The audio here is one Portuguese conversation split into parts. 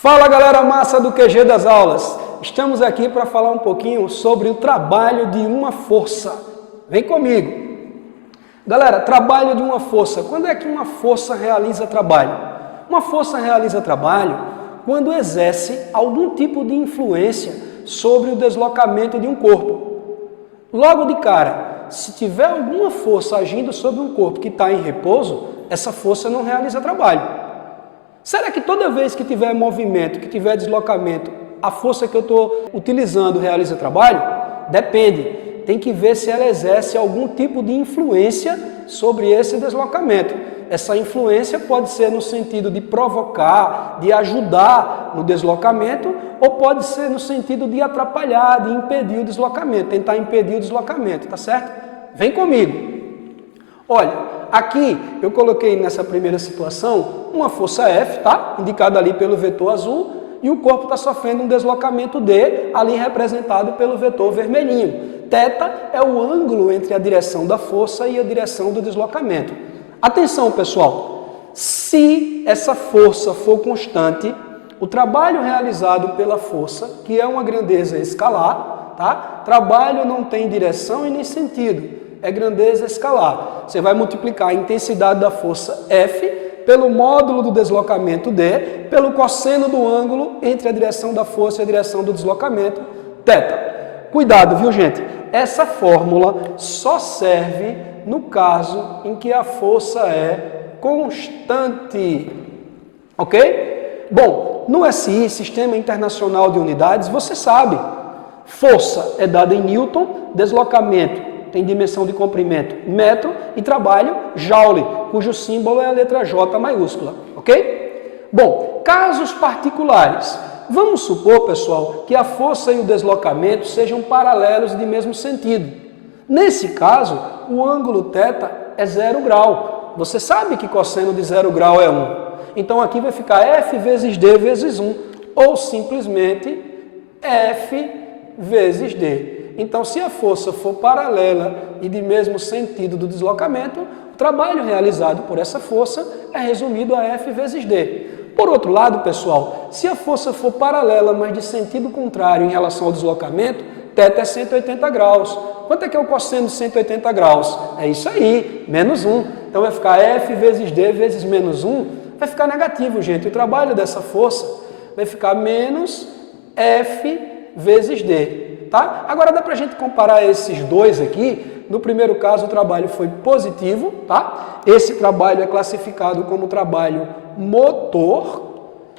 Fala galera massa do QG das aulas, estamos aqui para falar um pouquinho sobre o trabalho de uma força. Vem comigo. Galera, trabalho de uma força. Quando é que uma força realiza trabalho? Uma força realiza trabalho quando exerce algum tipo de influência sobre o deslocamento de um corpo. Logo de cara, se tiver alguma força agindo sobre um corpo que está em repouso, essa força não realiza trabalho. Será que toda vez que tiver movimento, que tiver deslocamento, a força que eu estou utilizando realiza trabalho? Depende. Tem que ver se ela exerce algum tipo de influência sobre esse deslocamento. Essa influência pode ser no sentido de provocar, de ajudar no deslocamento, ou pode ser no sentido de atrapalhar, de impedir o deslocamento, tentar impedir o deslocamento, tá certo? Vem comigo. Olha, aqui eu coloquei nessa primeira situação uma força F, tá? Indicada ali pelo vetor azul, e o corpo está sofrendo um deslocamento D, ali representado pelo vetor vermelhinho. Θ é o ângulo entre a direção da força e a direção do deslocamento. Atenção, pessoal, se essa força for constante, o trabalho realizado pela força, que é uma grandeza escalar, tá? Trabalho não tem direção e nem sentido. É grandeza escalar. Você vai multiplicar a intensidade da força F pelo módulo do deslocamento D, pelo cosseno do ângulo entre a direção da força e a direção do deslocamento, θ. Cuidado, viu, gente? Essa fórmula só serve no caso em que a força é constante. Ok? Bom, no SI, Sistema Internacional de Unidades, você sabe, força é dada em Newton, deslocamento tem dimensão de comprimento metro e trabalho joule, cujo símbolo é a letra J maiúscula, ok? Bom, casos particulares. Vamos supor, pessoal, que a força e o deslocamento sejam paralelos de mesmo sentido. Nesse caso, o ângulo θ é 0 grau. Você sabe que cosseno de 0 grau é 1. Então aqui vai ficar F vezes D vezes 1, ou simplesmente F vezes D. Então, se a força for paralela e de mesmo sentido do deslocamento, o trabalho realizado por essa força é resumido a F vezes D. Por outro lado, pessoal, se a força for paralela, mas de sentido contrário em relação ao deslocamento, θ é 180 graus. Quanto é que é o cosseno de 180 graus? É isso aí, menos 1. Então, vai ficar F vezes D vezes menos 1. Vai ficar negativo, gente. O trabalho dessa força vai ficar menos F vezes D. Tá? Agora dá para a gente comparar esses dois aqui. No primeiro caso o trabalho foi positivo, tá? Esse trabalho é classificado como trabalho motor.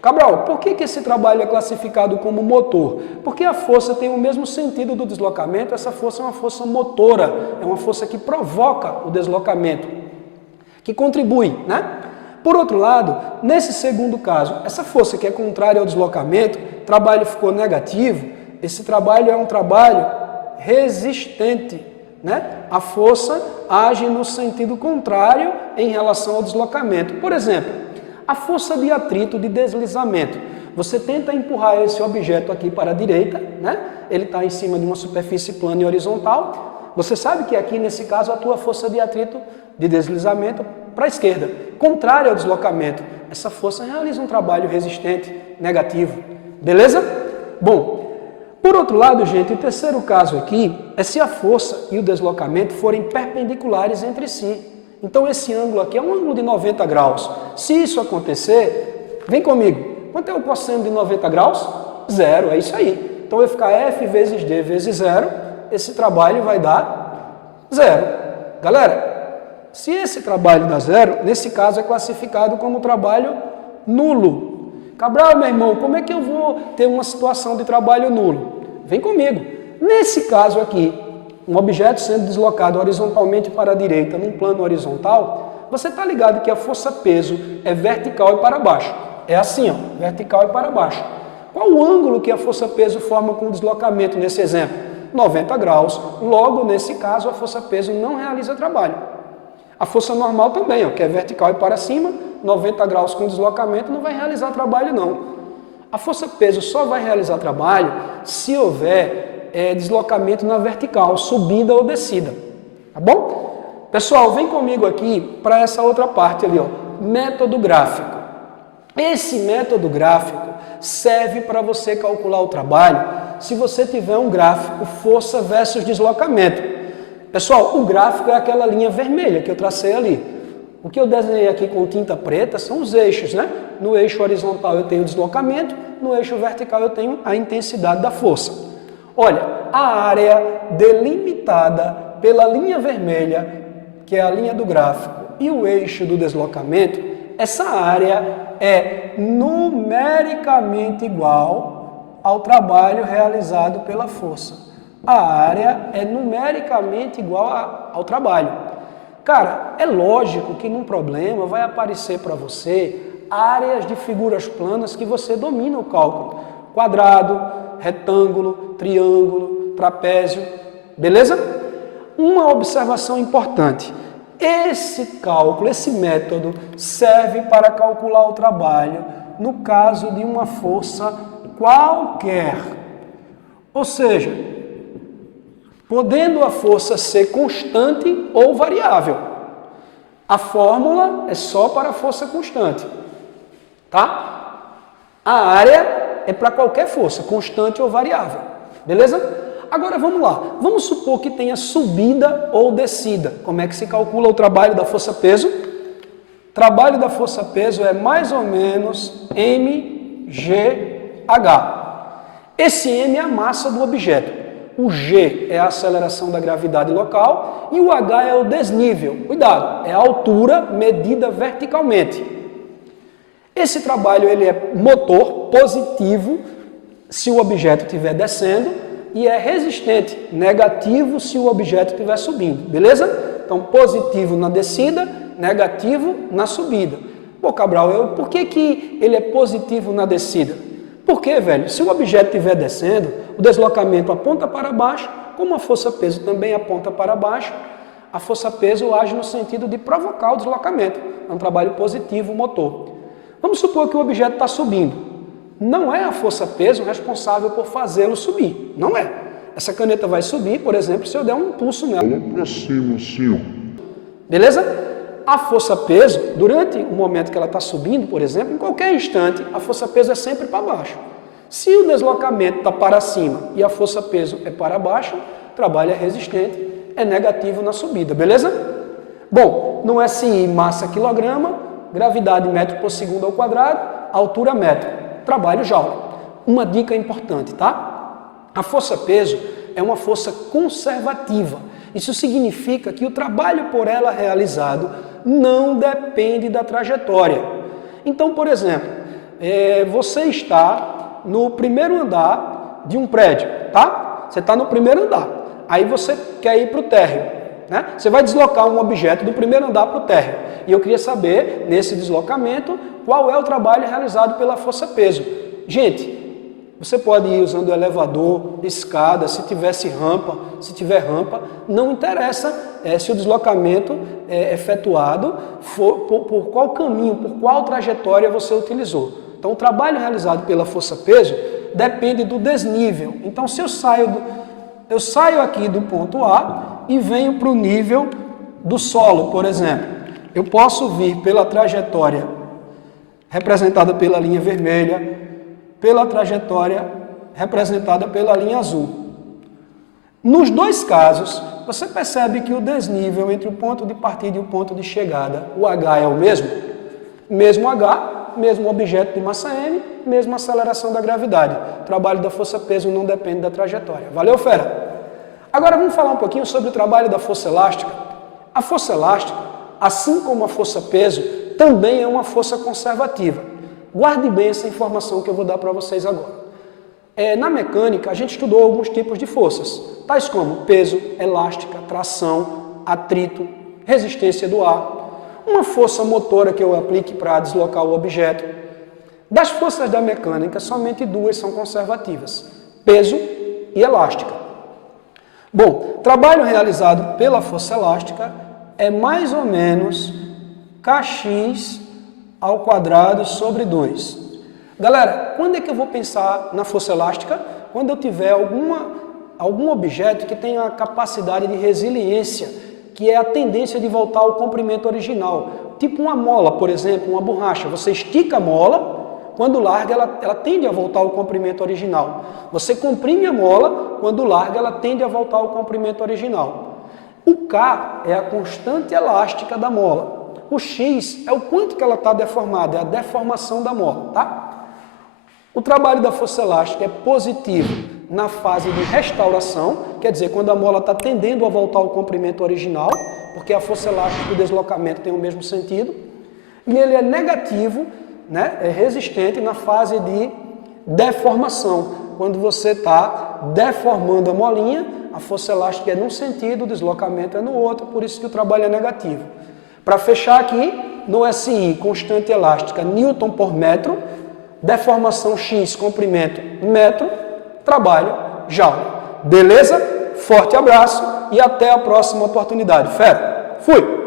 Cabral, por que esse trabalho é classificado como motor? Porque a força tem o mesmo sentido do deslocamento, essa força é uma força motora, é uma força que provoca o deslocamento, que contribui, né? Por outro lado, nesse segundo caso, essa força que é contrária ao deslocamento, o trabalho ficou negativo. Esse trabalho é um trabalho resistente, né? A força age no sentido contrário em relação ao deslocamento. Por exemplo, a força de atrito de deslizamento. Você tenta empurrar esse objeto aqui para a direita, né? Ele está em cima de uma superfície plana e horizontal. Você sabe que aqui, nesse caso, atua a força de atrito de deslizamento para a esquerda, contrária ao deslocamento. Essa força realiza um trabalho resistente, negativo. Beleza? Bom, por outro lado, gente, o terceiro caso aqui é se a força e o deslocamento forem perpendiculares entre si. Então, esse ângulo aqui é um ângulo de 90 graus. Se isso acontecer, vem comigo. Quanto é o cosseno de 90 graus? 0, é isso aí. Então, vai ficar F vezes D vezes 0. Esse trabalho vai dar 0. Galera, se esse trabalho dá 0, nesse caso é classificado como trabalho nulo. Cabral, meu irmão, como é que eu vou ter uma situação de trabalho nulo? Vem comigo. Nesse caso aqui, um objeto sendo deslocado horizontalmente para a direita num plano horizontal, você está ligado que a força-peso é vertical e para baixo. É assim, ó, vertical e para baixo. Qual o ângulo que a força-peso forma com o deslocamento nesse exemplo? 90 graus. Logo, nesse caso, a força-peso não realiza trabalho. A força normal também, ó, que é vertical e para cima, 90 graus com deslocamento, não vai realizar trabalho não. A força-peso só vai realizar trabalho se houver deslocamento na vertical, subida ou descida. Tá bom? Pessoal, vem comigo aqui para essa outra parte ali, ó, método gráfico. Esse método gráfico serve para você calcular o trabalho se você tiver um gráfico força versus deslocamento. Pessoal, o gráfico é aquela linha vermelha que eu tracei ali. O que eu desenhei aqui com tinta preta são os eixos, né? No eixo horizontal eu tenho o deslocamento, no eixo vertical eu tenho a intensidade da força. Olha, a área delimitada pela linha vermelha, que é a linha do gráfico, e o eixo do deslocamento, essa área é numericamente igual ao trabalho realizado pela força. A área é numericamente igual ao trabalho. Cara, é lógico que num problema vai aparecer para você áreas de figuras planas que você domina o cálculo. Quadrado, retângulo, triângulo, trapézio, beleza? Uma observação importante. Esse cálculo, esse método, serve para calcular o trabalho no caso de uma força qualquer. Ou seja, podendo a força ser constante ou variável. A fórmula é só para a força constante, tá? A área é para qualquer força, constante ou variável, beleza? Agora vamos lá, vamos supor que tenha subida ou descida. Como é que se calcula o trabalho da força-peso? Trabalho da força-peso é mais ou menos mgh. Esse m é a massa do objeto. O g é a aceleração da gravidade local e o h é o desnível. Cuidado, é a altura medida verticalmente. Esse trabalho ele é motor positivo se o objeto estiver descendo e é resistente, negativo se o objeto estiver subindo, beleza? Então, positivo na descida, negativo na subida. Pô, Cabral, por que ele é positivo na descida? Porque, velho, se o objeto estiver descendo, o deslocamento aponta para baixo, como a força-peso também aponta para baixo, a força-peso age no sentido de provocar o deslocamento. É um trabalho positivo motor. Vamos supor que o objeto está subindo. Não é a força-peso responsável por fazê-lo subir. Não é. Essa caneta vai subir, por exemplo, se eu der um impulso nela. Para cima, assim, ó. Beleza? A força-peso, durante o momento que ela está subindo, por exemplo, em qualquer instante, a força-peso é sempre para baixo. Se o deslocamento está para cima e a força-peso é para baixo, o trabalho é resistente, é negativo na subida. Beleza? Bom, no SI, massa quilograma, gravidade metro por segundo ao quadrado, altura metro. Trabalho joule. Uma dica importante, tá? A força-peso é uma força conservativa. Isso significa que o trabalho por ela realizado não depende da trajetória. Então, por exemplo, você está no primeiro andar de um prédio, tá? Você está no primeiro andar. Aí você quer ir para o térreo, né? Você vai deslocar um objeto do primeiro andar para o térreo. E eu queria saber, nesse deslocamento, qual é o trabalho realizado pela força-peso. Gente, você pode ir usando elevador, escada, se tiver rampa, não interessa se o deslocamento efetuado for por qual caminho, por qual trajetória você utilizou. Então, o trabalho realizado pela força-peso depende do desnível. Então, se eu saio aqui do ponto A e venho para o nível do solo, por exemplo, eu posso vir pela trajetória representada pela linha vermelha, pela trajetória representada pela linha azul. Nos dois casos, você percebe que o desnível entre o ponto de partida e o ponto de chegada, o H é o mesmo? Mesmo H, mesmo objeto de massa M, mesma aceleração da gravidade. O trabalho da força-peso não depende da trajetória. Valeu, fera? Agora vamos falar um pouquinho sobre o trabalho da força elástica. A força elástica, assim como a força-peso, também é uma força conservativa. Guarde bem essa informação que eu vou dar para vocês agora. Na mecânica, a gente estudou alguns tipos de forças, tais como peso, elástica, tração, atrito, resistência do ar, uma força motora que eu aplique para deslocar o objeto. Das forças da mecânica, somente duas são conservativas, peso e elástica. Bom, trabalho realizado pela força elástica é mais ou menos kx ao quadrado sobre 2. Galera, quando é que eu vou pensar na força elástica? Quando eu tiver algum objeto que tenha a capacidade de resiliência, que é a tendência de voltar ao comprimento original. tipo uma mola, por exemplo, uma borracha. Você estica a mola, quando larga ela tende a voltar ao comprimento original. Você comprime a mola, quando larga ela tende a voltar ao comprimento original. O K é a constante elástica da mola. O X é o quanto que ela está deformada, é a deformação da mola, tá? O trabalho da força elástica é positivo na fase de restauração, quer dizer, quando a mola está tendendo a voltar ao comprimento original, porque a força elástica e o deslocamento têm o mesmo sentido, e ele é negativo, né, é resistente na fase de deformação, quando você está deformando a molinha, a força elástica é num sentido, o deslocamento é no outro, por isso que o trabalho é negativo. Para fechar aqui, no SI, constante elástica, Newton por metro, deformação X, comprimento, metro, trabalho, joule. Beleza? Forte abraço e até a próxima oportunidade. Fera! Fui!